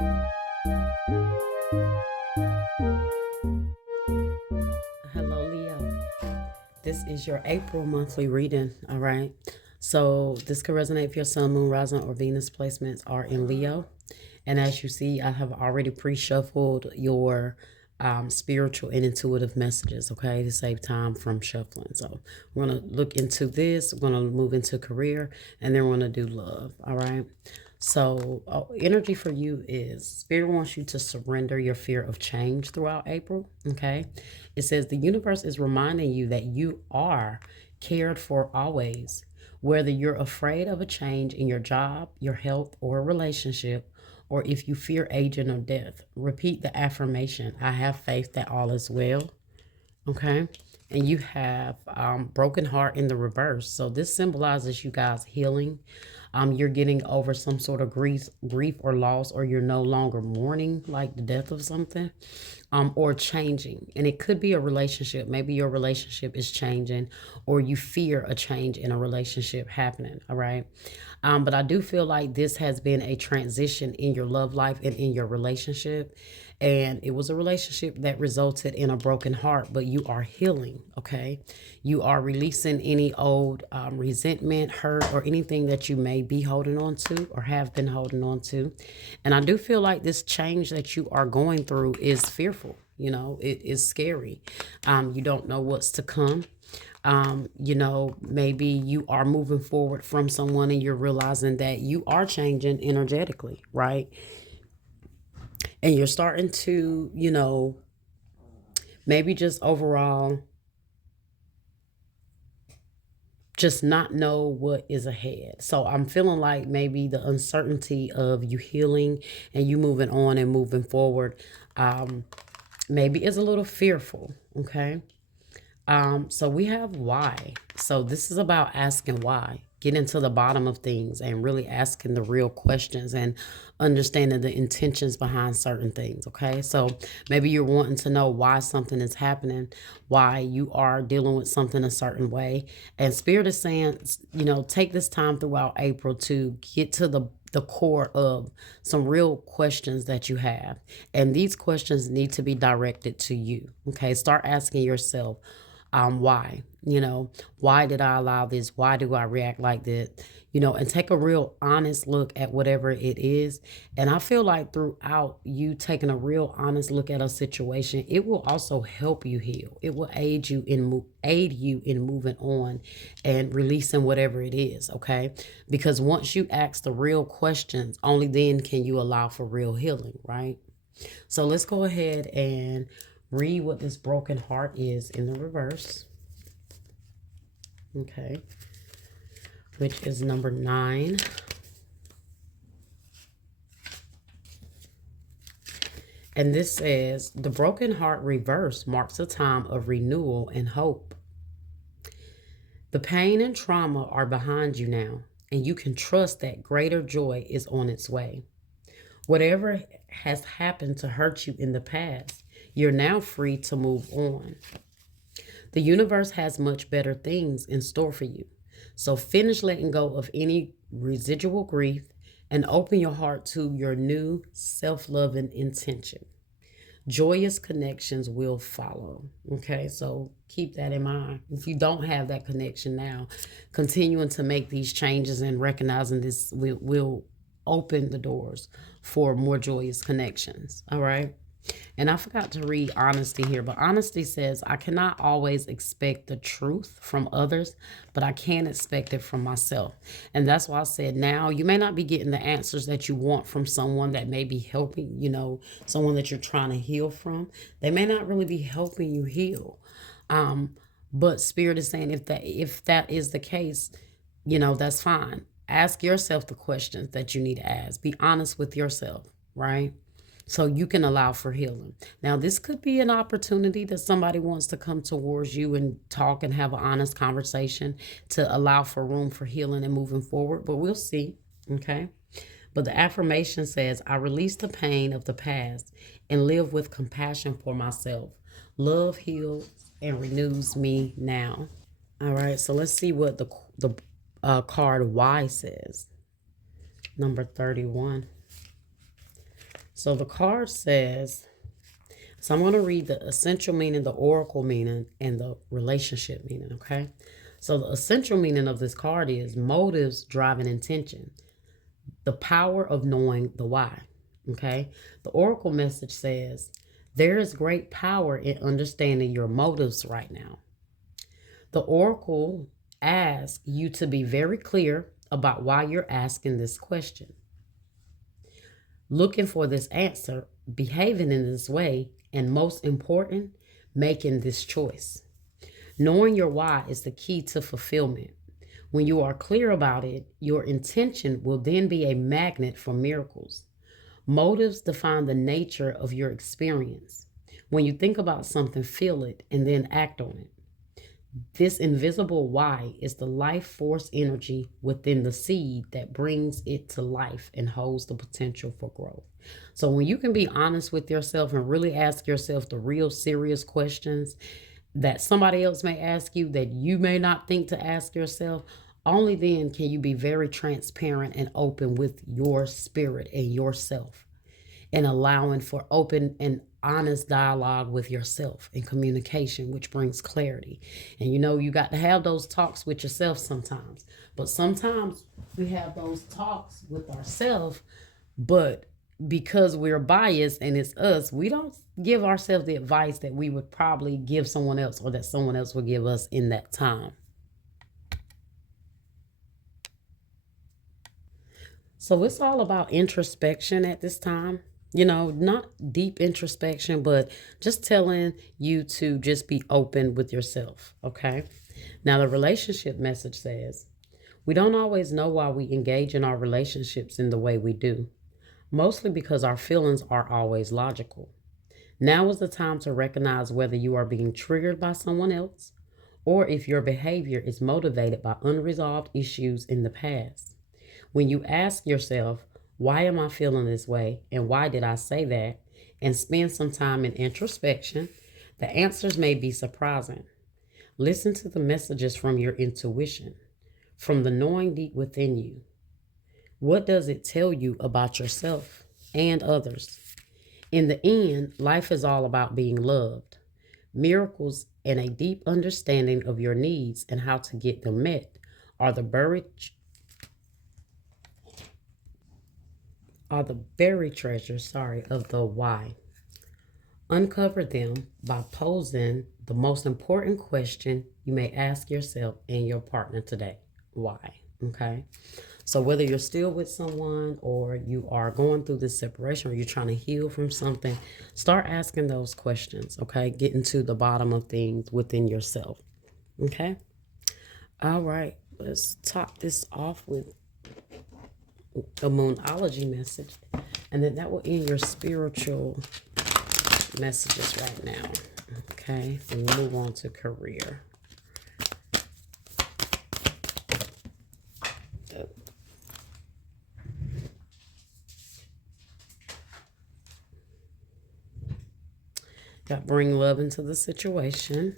Hello, Leo. This is your April monthly reading, all right? So, this could resonate if your sun, moon, rising, or Venus placements are in Leo. And as you see, I have already pre shuffled your spiritual and intuitive messages, okay, to save time from shuffling. So, we're going to look into this, we're going to move into career, and then we're going to do love, all right? So, energy for you is Spirit wants you to surrender your fear of change throughout April. Okay. It says the universe is reminding you that you are cared for always, whether you're afraid of a change in your job, your health, or a relationship, or if you fear aging or death. Repeat the affirmation: I have faith that all is well. Okay. And you have broken heart in the reverse. So this symbolizes you guys healing. You're getting over some sort of grief or loss, or you're no longer mourning like the death of something, or changing. And it could be a relationship. Maybe your relationship is changing, or you fear a change in a relationship happening. All right. But I do feel like this has been a transition in your love life and in your relationship. And it was a relationship that resulted in a broken heart, but you are healing, okay? You are releasing any old resentment, hurt, or anything that you may be holding on to or have been holding on to. And I do feel like this change that you are going through is fearful. You know, it is scary. You don't know what's to come. Maybe you are moving forward from someone and you're realizing that you are changing energetically, right? And you're starting to, maybe just overall just not know what is ahead. So I'm feeling like maybe the uncertainty of you healing and you moving on and moving forward, maybe is a little fearful, okay? So we have why. So this is about asking why. Getting to the bottom of things and really asking the real questions and understanding the intentions behind certain things. Okay. So maybe you're wanting to know why something is happening, why you are dealing with something a certain way. And Spirit is saying, take this time throughout April to get to the core of some real questions that you have. And these questions need to be directed to you. Okay. Start asking yourself, why? Why did I allow this? Why do I react like that? And take a real honest look at whatever it is. And I feel like throughout you taking a real honest look at a situation, it will also help you heal. It will aid you in moving on and releasing whatever it is, okay? Because once you ask the real questions, only then can you allow for real healing, right? So let's go ahead and read what this broken heart is in the reverse. Okay. Which is number 9. And this says, the broken heart reverse marks a time of renewal and hope. The pain and trauma are behind you now, and you can trust that greater joy is on its way. Whatever has happened to hurt you in the past, you're now free to move on. The universe has much better things in store for you. So finish letting go of any residual grief and open your heart to your new self-loving intention. Joyous connections will follow. Okay, so keep that in mind. If you don't have that connection now, continuing to make these changes and recognizing this will open the doors for more joyous connections. All right. And I forgot to read honesty here, but honesty says, I cannot always expect the truth from others, but I can expect it from myself. And that's why I said now you may not be getting the answers that you want from someone that may be helping, someone that you're trying to heal from. They may not really be helping you heal. But Spirit is saying if that is the case, that's fine. Ask yourself the questions that you need to ask. Be honest with yourself, right? So you can allow for healing. Now, this could be an opportunity that somebody wants to come towards you and talk and have an honest conversation to allow for room for healing and moving forward, but we'll see, okay? But the affirmation says, I release the pain of the past and live with compassion for myself. Love heals and renews me now. All right, so let's see what the card Y says. Number 31. So the card says, so I'm going to read the essential meaning, the oracle meaning, and the relationship meaning, okay? So the essential meaning of this card is motives driving intention, the power of knowing the why, okay? The oracle message says, there is great power in understanding your motives right now. The oracle asks you to be very clear about why you're asking this question, looking for this answer, behaving in this way, and most important, making this choice. Knowing your why is the key to fulfillment. When you are clear about it, your intention will then be a magnet for miracles. Motives define the nature of your experience. When you think about something, feel it, and then act on it. This invisible why is the life force energy within the seed that brings it to life and holds the potential for growth. So when you can be honest with yourself and really ask yourself the real serious questions that somebody else may ask you that you may not think to ask yourself, only then can you be very transparent and open with your spirit and yourself, and allowing for open and honest dialogue with yourself and communication, which brings clarity. And you got to have those talks with yourself sometimes. But sometimes we have those talks with ourselves, but because we're biased and it's us, we don't give ourselves the advice that we would probably give someone else or that someone else would give us in that time. So it's all about introspection at this time. Not deep introspection, but just telling you to just be open with yourself, okay? Now, the relationship message says, we don't always know why we engage in our relationships in the way we do, mostly because our feelings are always logical. Now is the time to recognize whether you are being triggered by someone else or if your behavior is motivated by unresolved issues in the past. When you ask yourself, why am I feeling this way? And why did I say that? And spend some time in introspection, the answers may be surprising. Listen to the messages from your intuition, from the knowing deep within you. What does it tell you about yourself and others? In the end, life is all about being loved. Miracles and a deep understanding of your needs and how to get them met are the buried treasures, of the why. Uncover them by posing the most important question you may ask yourself and your partner today. Why? Okay. So whether you're still with someone or you are going through this separation or you're trying to heal from something, start asking those questions, okay? Getting to the bottom of things within yourself, okay? All right, let's top this off with a Moonology message, and then that will end your spiritual messages right now, okay? And we'll move on to career. Got bring love into the situation.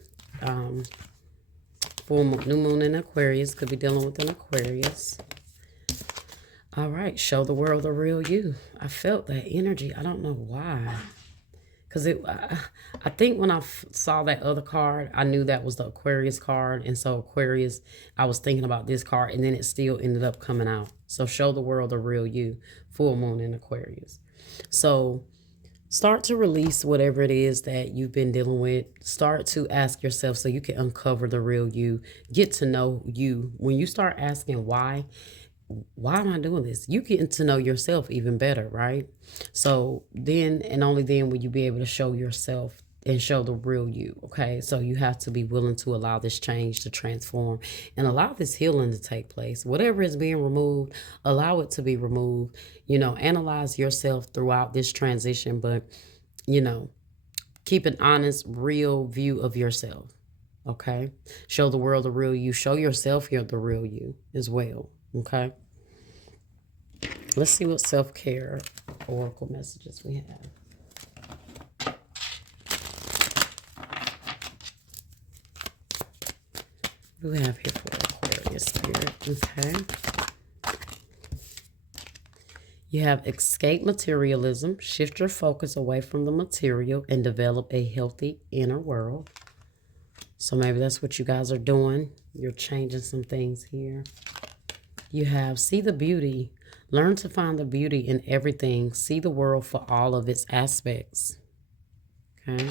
Full moon, new moon in Aquarius. Could be dealing with an Aquarius. All right. Show the world the real you. I felt that energy. I don't know why. Because I think when I saw that other card, I knew that was the Aquarius card. And so Aquarius, I was thinking about this card. And then it still ended up coming out. So show the world the real you. Full moon in Aquarius. So start to release whatever it is that you've been dealing with. Start to ask yourself so you can uncover the real you. Get to know you. When you start asking why am I doing this? You getting to know yourself even better, right? So then and only then will you be able to show yourself and show the real you, okay? So you have to be willing to allow this change to transform and allow this healing to take place. Whatever is being removed, allow it to be removed. Analyze yourself throughout this transition, but, keep an honest, real view of yourself, okay? Show the world the real you. Show yourself here the real you as well, okay? Let's see what self-care oracle messages we have. What do we have here for Aquarius spirit? Okay. You have escape materialism, shift your focus away from the material and develop a healthy inner world. So maybe that's what you guys are doing. You're changing some things here. You have see the beauty. Learn to find the beauty in everything. See the world for all of its aspects. Okay.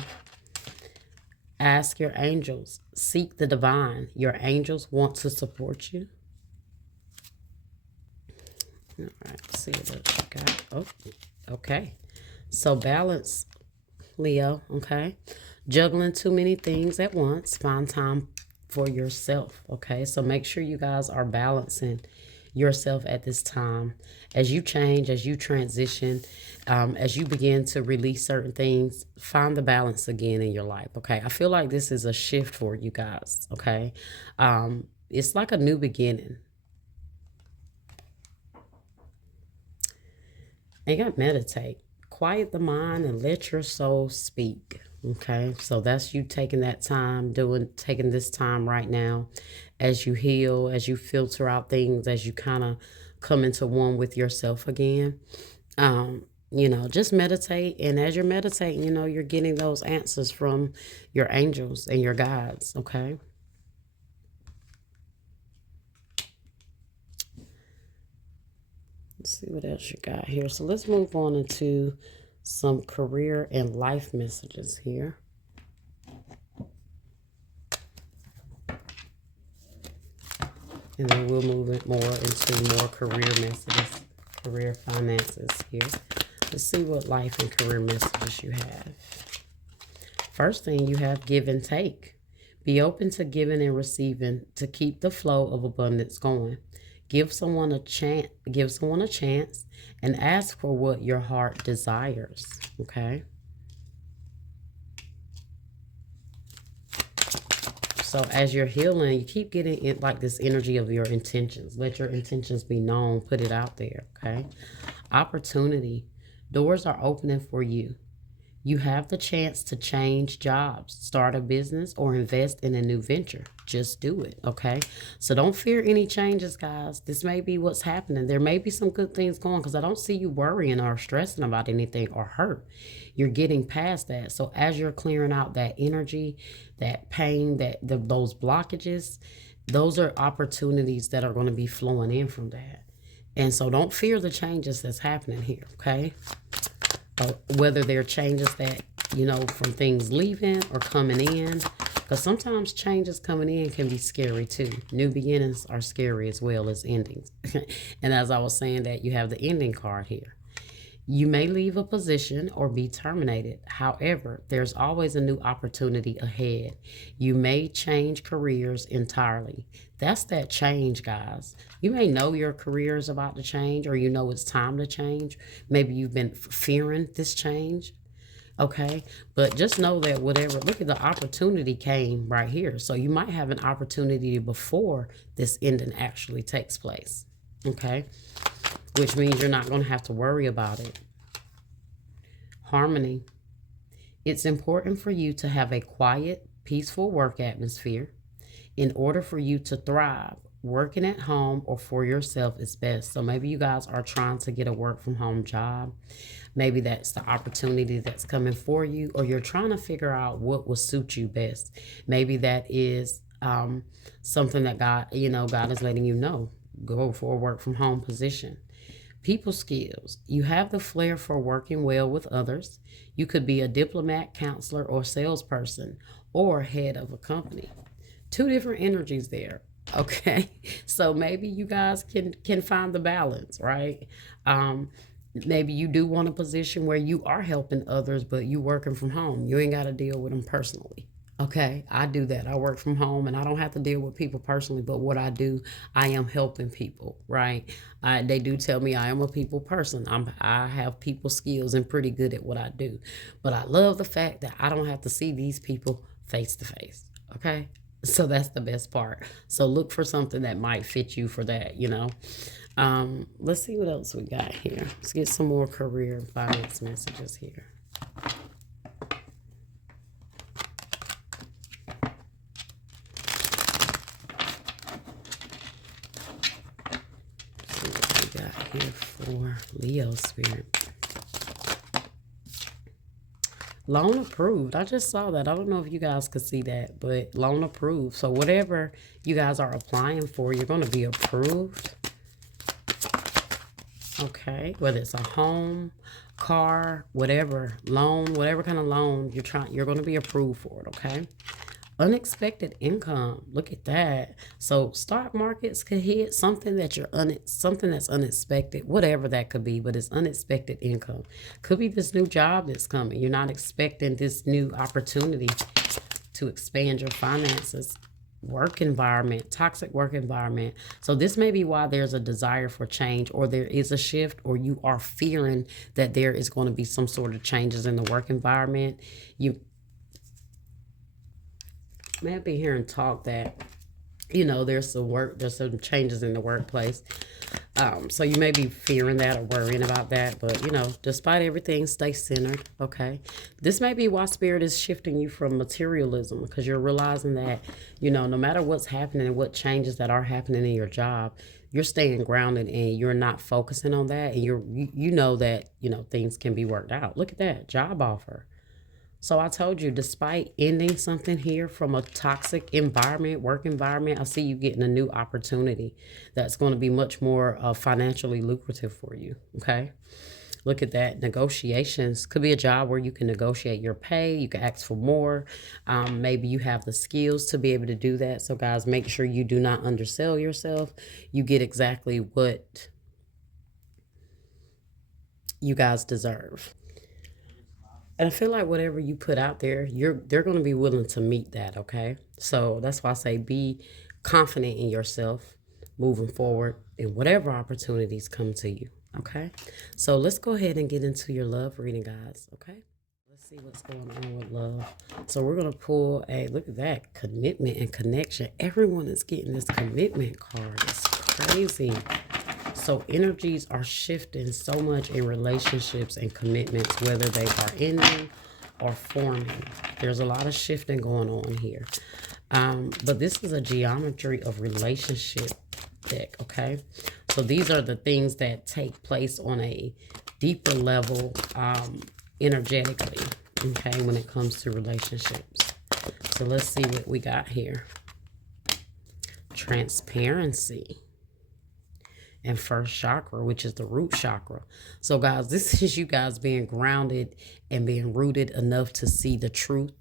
Ask your angels. Seek the divine. Your angels want to support you. All right, let's see what else you got. Oh, okay. So balance, Leo, okay? Juggling too many things at once. Find time for yourself, okay? So make sure you guys are balancing yourself at this time. As you change, as you transition, as you begin to release certain things, find the balance again in your life, okay? I feel like this is a shift for you guys, okay? It's like a new beginning. And you got to meditate. Quiet the mind and let your soul speak. Okay, so that's you taking that time, taking this time right now as you heal, as you filter out things, as you kind of come into one with yourself again. You know, just meditate. And as you're meditating, you know, you're getting those answers from your angels and your guides. Okay. Let's see what else you got here. So let's move on into some career and life messages here. And then we'll move it more into more career messages, career finances here. Let's see what life and career messages you have. First thing, you have give and take. Be open to giving and receiving to keep the flow of abundance going. Give someone a chance and ask for what your heart desires, okay? So as you're healing, you keep getting it like this energy of your intentions. Let your intentions be known, put it out there, okay? Opportunity. Doors are opening for you. You have the chance to change jobs, start a business, or invest in a new venture. Just do it, okay? So don't fear any changes, guys. This may be what's happening. There may be some good things going because I don't see you worrying or stressing about anything or hurt. You're getting past that. So as you're clearing out that energy, that pain, those blockages, those are opportunities that are going to be flowing in from that. And so don't fear the changes that's happening here, okay? Whether they're changes that, you know, from things leaving or coming in. Because sometimes changes coming in can be scary too. New beginnings are scary as well as endings. And as I was saying that, you have the ending card here. You may leave a position or be terminated. However, there's always a new opportunity ahead. You may change careers entirely. That's that change, guys. You may know your career is about to change, or you know it's time to change. Maybe you've been fearing this change. Okay, but just know that whatever, look at the opportunity came right here. So you might have an opportunity before this ending actually takes place. Okay, which means you're not going to have to worry about it. Harmony. It's important for you to have a quiet, peaceful work atmosphere. In order for you to thrive, working at home or for yourself is best. So maybe you guys are trying to get a work from home job. Maybe that's the opportunity that's coming for you, or you're trying to figure out what will suit you best. Maybe that is something that God is letting you know. Go for a work from home position. People skills. You have the flair for working well with others. You could be a diplomat, counselor, or salesperson, or head of a company. Two different energies there. Okay, so maybe you guys can find the balance, right? Maybe you do want a position where you are helping others, but you working from home. You ain't got to deal with them personally. Okay, I do that. I work from home and I don't have to deal with people personally, but what I do, I am helping people, right? They do tell me I am a people person. I have people skills and pretty good at what I do. But I love the fact that I don't have to see these people face to face, okay? So that's the best part. So look for something that might fit you for that, you know. Let's see what else we got here. Let's get some more career and finance messages here. Let's see what we got here for Leo spirit. Loan approved. I just saw that. I don't know if you guys could see that, but loan approved. So whatever you guys are applying for, you're going to be approved. Okay. Whether it's a home, car, whatever, loan, whatever kind of loan you're going to be approved for it. Okay. Unexpected income. Look at that. So stock markets could hit something that something that's unexpected, whatever that could be, but it's unexpected income. Could be this new job that's coming. You're not expecting this new opportunity to expand your finances. Work environment, toxic work environment. So this may be why there's a desire for change, or there is a shift, or you are fearing that there is going to be some sort of changes in the work environment. You may be hearing talk that, there's some changes in the workplace. So you may be fearing that or worrying about that, but despite everything, stay centered. Okay. This may be why spirit is shifting you from materialism, because you're realizing that, no matter what's happening and what changes that are happening in your job, you're staying grounded and you're not focusing on that. And you know that, things can be worked out. Look at that job offer. So I told you, despite ending something here from a toxic environment, work environment, I see you getting a new opportunity that's going to be much more financially lucrative for you. Okay. Look at that. Negotiations could be a job where you can negotiate your pay. You can ask for more. Maybe you have the skills to be able to do that. So guys, make sure you do not undersell yourself. You get exactly what you guys deserve. And I feel like whatever you put out there, they're going to be willing to meet that, okay? So that's why I say be confident in yourself moving forward and whatever opportunities come to you, okay? So let's go ahead and get into your love reading, guys, okay? Let's see what's going on with love. So we're going to pull look at that, commitment and connection. Everyone is getting this commitment card. It's crazy. So energies are shifting so much in relationships and commitments, whether they are ending or forming. There's a lot of shifting going on here. But this is a geometry of relationship deck, okay? So these are the things that take place on a deeper level energetically, okay, when it comes to relationships. So let's see what we got here. Transparency. And first chakra, which is the root chakra. So guys, this is you guys being grounded and being rooted enough to see the truth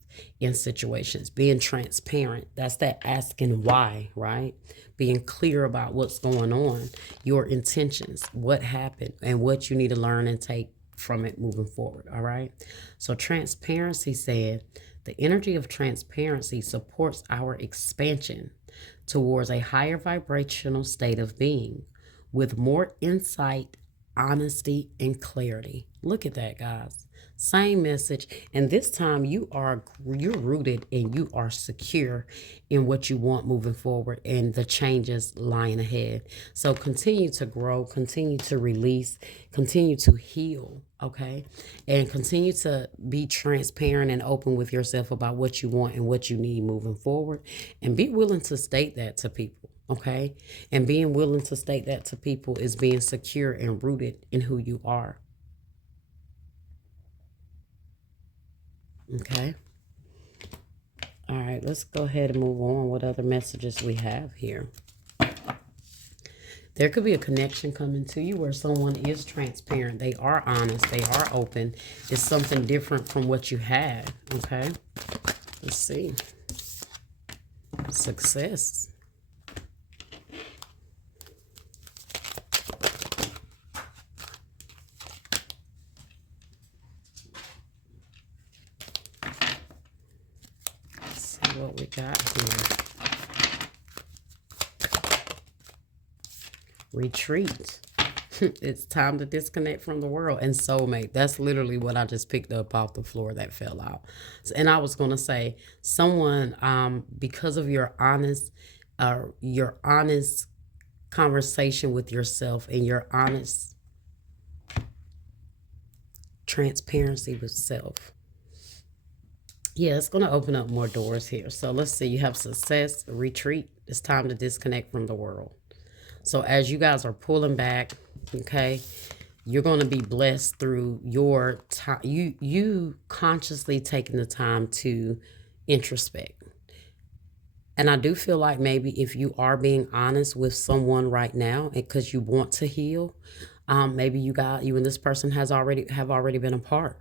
in situations, being transparent. That's that asking why, right? Being clear about what's going on, your intentions, what happened, and what you need to learn and take from it moving forward. All right. So transparency said the energy of transparency supports our expansion towards a higher vibrational state of being, with more insight, honesty, and clarity. Look at that, guys. Same message. And this time you're rooted and you are secure in what you want moving forward and the changes lying ahead. So continue to grow, continue to release, continue to heal, okay? And continue to be transparent and open with yourself about what you want and what you need moving forward. And be willing to state that to people. Okay. And being willing to state that to people is being secure and rooted in who you are. Okay. All right. Let's go ahead and move on. What other messages we have here? There could be a connection coming to you where someone is transparent. They are honest. They are open. It's something different from what you had. Okay. Let's see. Success. What we got here. Retreat. It's time to disconnect from the world. And soulmate. That's literally what I just picked up off the floor that fell out. And I was going to say, someone, because of your honest conversation with yourself and your honest transparency with self. Yeah, it's going to open up more doors here. So let's see. You have success, retreat. It's time to disconnect from the world. So as you guys are pulling back, okay, You're going to be blessed through your time. You consciously taking the time to introspect. And I do feel like maybe if you are being honest with someone right now, because you want to heal, maybe you and this person have already been apart.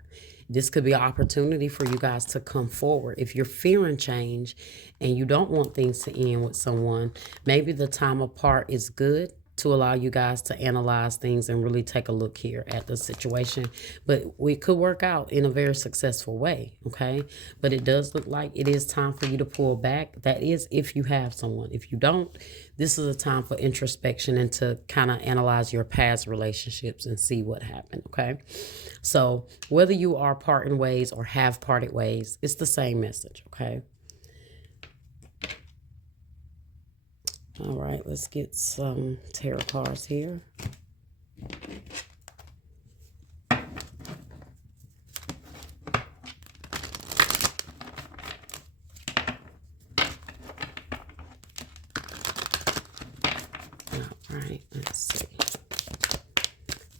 This could be an opportunity for you guys to come forward. If you're fearing change and you don't want things to end with someone, maybe the time apart is good to allow you guys to analyze things and really take a look here at the situation. But we could work out in a very successful way, okay? But it does look like it is time for you to pull back. That is if you have someone. If you don't, this is a time for introspection and to kind of analyze your past relationships and see what happened, okay? So whether you are parting ways or have parted ways, it's the same message, okay? All right, let's get some tarot cards here. All right, let's see.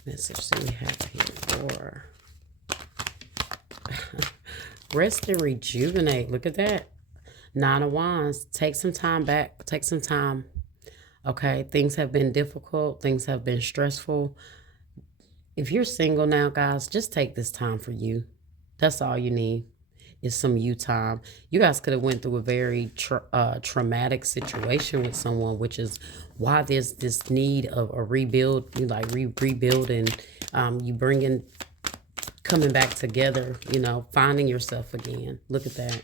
Message that we have here for rest and rejuvenate. Look at that. 9 of Wands. Take some time back. Take some time. Okay. Things have been difficult. Things have been stressful. If you're single now, guys, just take this time for you. That's all you need is some you time. You guys could have went through a very traumatic situation with someone, which is why there's this need of a rebuild. You like rebuilding. You coming back together, finding yourself again. Look at that.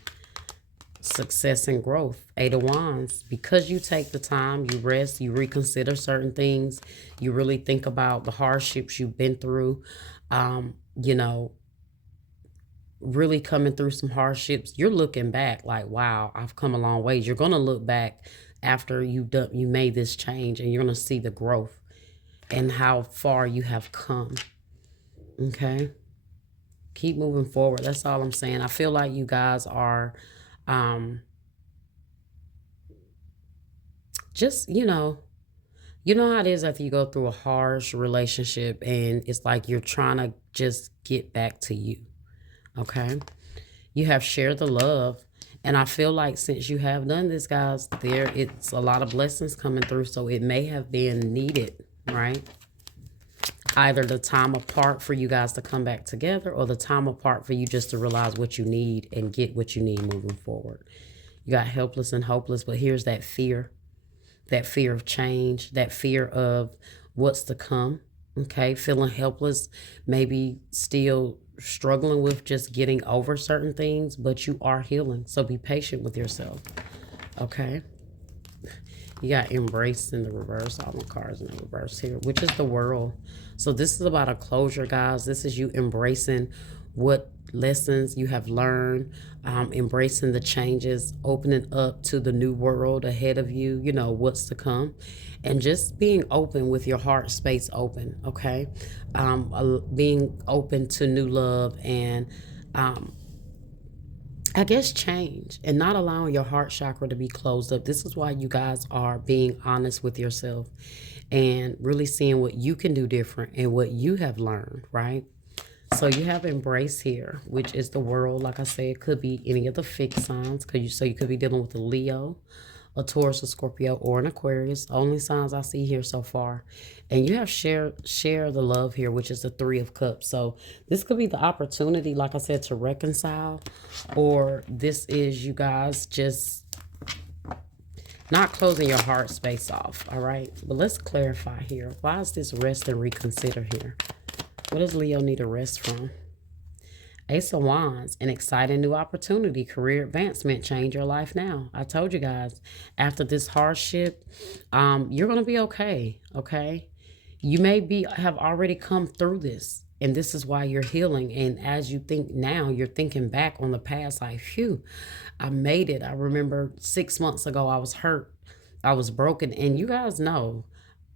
Success and growth. 8 of Wands. Because you take the time, you rest, you reconsider certain things, you really think about the hardships you've been through, really coming through some hardships. You're looking back like, wow, I've come a long ways. You're going to look back after you made this change, and you're going to see the growth and how far you have come. Okay? Keep moving forward. That's all I'm saying. I feel like you guys are just, you know how it is after you go through a harsh relationship and it's like you're trying to just get back to you. Okay? You have shared the love. And I feel like since you have done this, guys, it's a lot of blessings coming through. So it may have been needed, right? Either the time apart for you guys to come back together, or the time apart for you just to realize what you need and get what you need moving forward. You got helpless and hopeless, but here's that fear of change, that fear of what's to come. Okay, feeling helpless, maybe still struggling with just getting over certain things, but you are healing. So be patient with yourself. Okay. You got embraced in the reverse, all my cards in the reverse here, which is the World. So this is about a closure, guys. This is you embracing what lessons you have learned, embracing the changes, opening up to the new world ahead of you, what's to come, and just being open with your heart space open, okay? Being open to new love and I guess change, and not allowing your heart chakra to be closed up. This is why you guys are being honest with yourself and really seeing what you can do different and what you have learned, right? So you have embrace here, which is the World. Like I said, it could be any of the fixed signs. You could be dealing with a Leo, a Taurus, a Scorpio, or an Aquarius. Only signs I see here so far. And you have share the love here, which is the 3 of Cups. So this could be the opportunity, like I said, to reconcile. Or this is you guys just not closing your heart space off, all right? But let's clarify here. Why is this rest and reconsider here? What does Leo need to rest from? Ace of Wands, an exciting new opportunity, career advancement, change your life now. I told you guys, after this hardship, you're going to be okay, okay? You may have already come through this, and this is why you're healing. And as you think now, you're thinking back on the past like, phew, I made it. I remember 6 months ago, I was hurt. I was broken. And you guys know,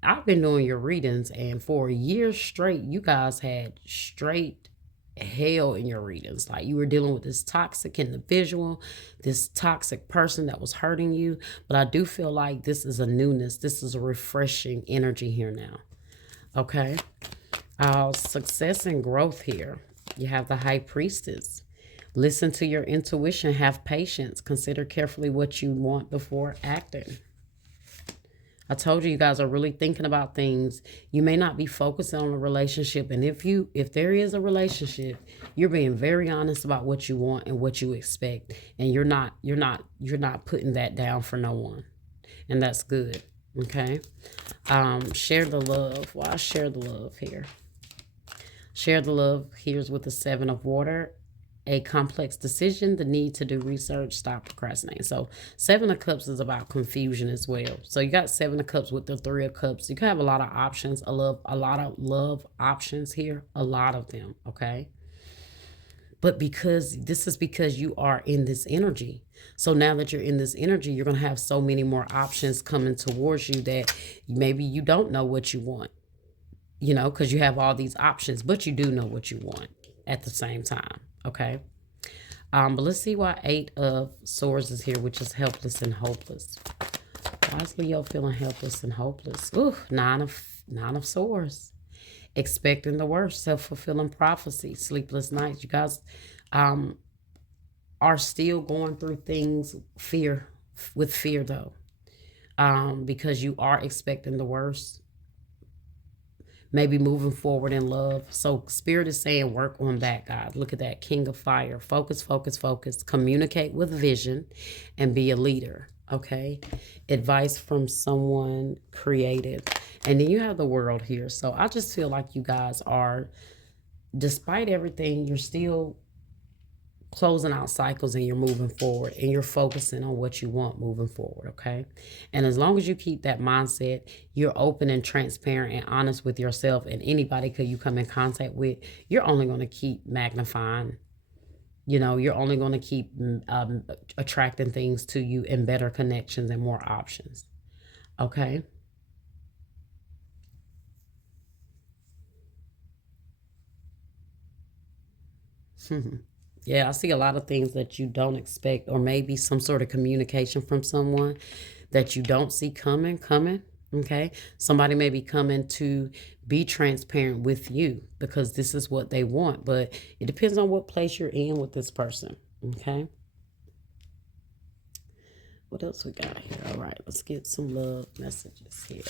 I've been doing your readings, and for a year straight, you guys had straight hell in your readings. Like you were dealing with this toxic individual, this toxic person that was hurting you. But I do feel like this is a newness. This is a refreshing energy here now. Okay. Success and growth here. You have the High Priestess. Listen to your intuition. Have patience. Consider carefully what you want before acting. I told you, you guys are really thinking about things. You may not be focusing on a relationship, and if there is a relationship, you're being very honest about what you want and what you expect, and you're not putting that down for no one, and that's good. Okay. Share the love. Well, I share the love here. Share the love. Here's with the Seven of Water. A complex decision, the need to do research, stop procrastinating. So Seven of Cups is about confusion as well. So you got Seven of Cups with the Three of Cups. You can have a lot of options. A lot of love options here. A lot of them. Okay. But because you are in this energy. So now that you're in this energy, you're going to have so many more options coming towards you that maybe you don't know what you want, because you have all these options, but you do know what you want at the same time. Okay. But let's see why Eight of Swords is here, which is helpless and hopeless. Why is Leo feeling helpless and hopeless? Ooh, Nine of Swords. Expecting the worst, self-fulfilling prophecy, sleepless nights. You guys are still going through things with fear though, because you are expecting the worst. Maybe moving forward in love. So Spirit is saying work on that, guys. Look at that, King of Fire. Focus, focus, focus. Communicate with vision and be a leader, okay? Advice from someone creative. And then you have the World here. So I just feel like you guys are, despite everything, you're still closing out cycles and you're moving forward and you're focusing on what you want moving forward, okay? And as long as you keep that mindset, you're open and transparent and honest with yourself and anybody you come in contact with, you're only going to keep magnifying. You're only going to keep attracting things to you and better connections and more options, okay? Yeah, I see a lot of things that you don't expect, or maybe some sort of communication from someone that you don't see coming. Okay. Somebody may be coming to be transparent with you because this is what they want, but it depends on what place you're in with this person. Okay. What else we got here? All right, let's get some love messages here.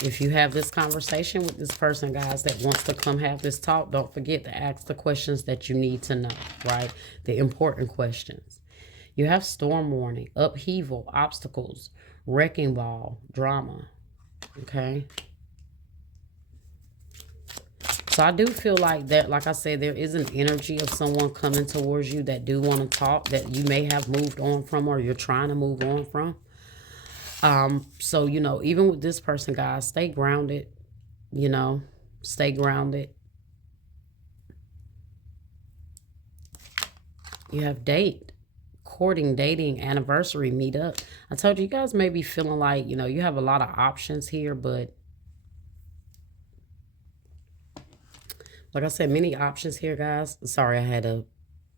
If you have this conversation with this person, guys, that wants to come have this talk, don't forget to ask the questions that you need to know, right? The important questions. You have storm warning, upheaval, obstacles, wrecking ball, drama, okay? So I do feel like that, like I said, there is an energy of someone coming towards you that do want to talk, that you may have moved on from or you're trying to move on from. So, even with this person, guys, stay grounded, stay grounded. You have date, courting, dating, anniversary, meet up. I told you guys may be feeling like, you have a lot of options here, but like I said, many options here, guys. Sorry, I had to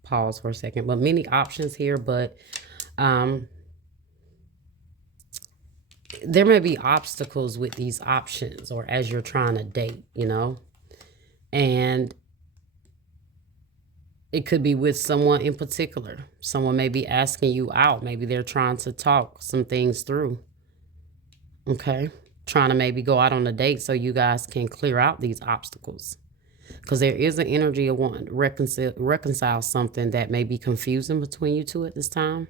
pause for a second, but many options here, but, there may be obstacles with these options or as you're trying to date, and it could be with someone in particular. Someone may be asking you out. Maybe they're trying to talk some things through, okay? Trying to maybe go out on a date so you guys can clear out these obstacles, because there is an energy of wanting to reconcile something that may be confusing between you two at this time.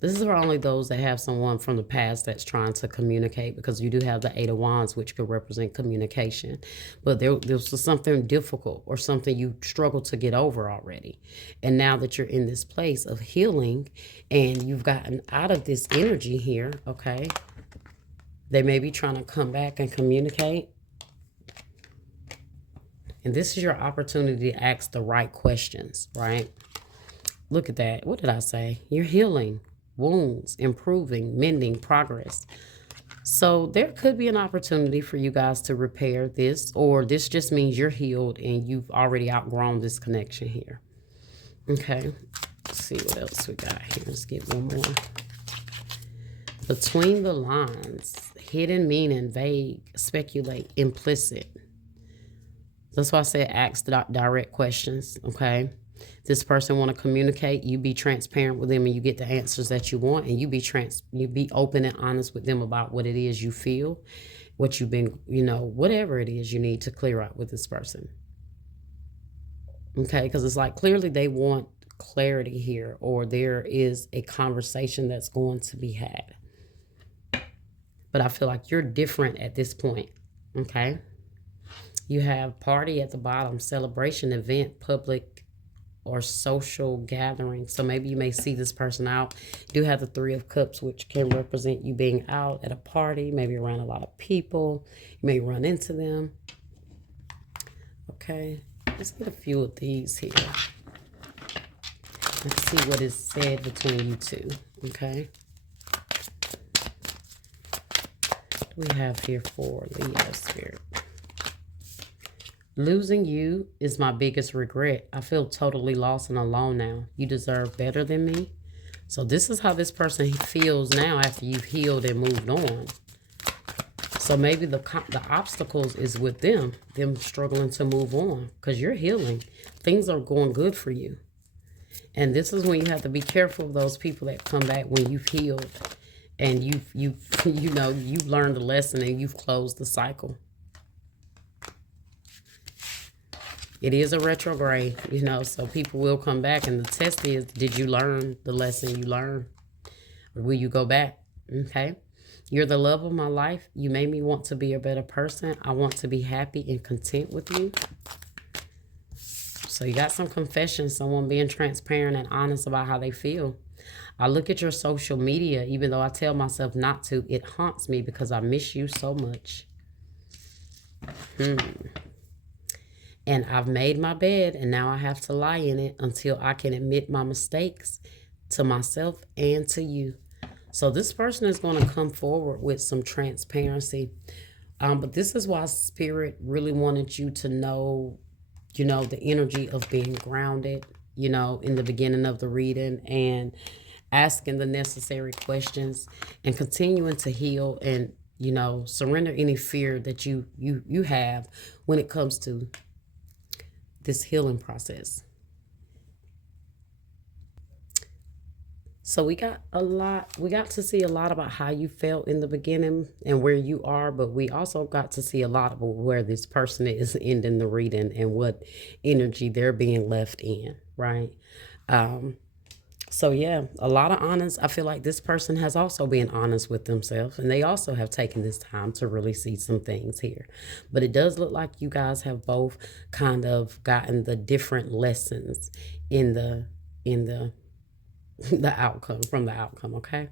This is for only those that have someone from the past that's trying to communicate, because you do have the Eight of Wands, which could represent communication. But there was something difficult or something you struggled to get over already. And now that you're in this place of healing and you've gotten out of this energy here, okay, they may be trying to come back and communicate. And this is your opportunity to ask the right questions, right? Look at that. What did I say? You're healing. Wounds, improving, mending, progress. So there could be an opportunity for you guys to repair this, or this just means you're healed and you've already outgrown this connection here. Okay, let's see what else we got here. Let's get one more. Between the lines, hidden meaning, vague, speculate, implicit. That's why I said ask direct questions, okay? This person want to communicate, you be transparent with them and you get the answers that you want, and you be open and honest with them about what it is you feel, what you've been, whatever it is you need to clear up with this person. Okay, because it's like clearly they want clarity here, or there is a conversation that's going to be had. But I feel like you're different at this point, okay? You have party at the bottom, celebration, event, public, or social gathering. So maybe you may see this person out. You do have the Three of Cups, which can represent you being out at a party, maybe around a lot of people. You may run into them. Okay, let's get a few of these here. Let's see what is said between you two, okay? What do we have here for Leo Spirit? Losing you is my biggest regret. I feel totally lost and alone now. You deserve better than me. So this is how this person feels now after you've healed and moved on. So maybe the obstacles is with them struggling to move on, because you're healing. Things are going good for you. And this is when you have to be careful of those people that come back when you've healed and you've learned the lesson and you've closed the cycle. It is a retrograde, so people will come back. And the test is, did you learn the lesson you learned? Or will you go back? Okay. You're the love of my life. You made me want to be a better person. I want to be happy and content with you. So you got some confessions, someone being transparent and honest about how they feel. I look at your social media, even though I tell myself not to, it haunts me because I miss you so much. And I've made my bed and now I have to lie in it until I can admit my mistakes to myself and to you. So this person is going to come forward with some transparency. But this is why Spirit really wanted you to know, the energy of being grounded, in the beginning of the reading, and asking the necessary questions and continuing to heal and, surrender any fear that you have when it comes to this healing process. So we got to see a lot about how you felt in the beginning and where you are, but we also got to see a lot about where this person is ending the reading and what energy they're being left in, right? So yeah, a lot of honest. I feel like this person has also been honest with themselves, and they also have taken this time to really see some things here. But it does look like you guys have both kind of gotten the different lessons in the outcome, from the outcome. Okay.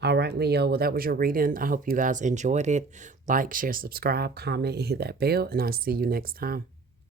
All right, Leo. Well, that was your reading. I hope you guys enjoyed it. Like, share, subscribe, comment, and hit that bell, and I'll see you next time.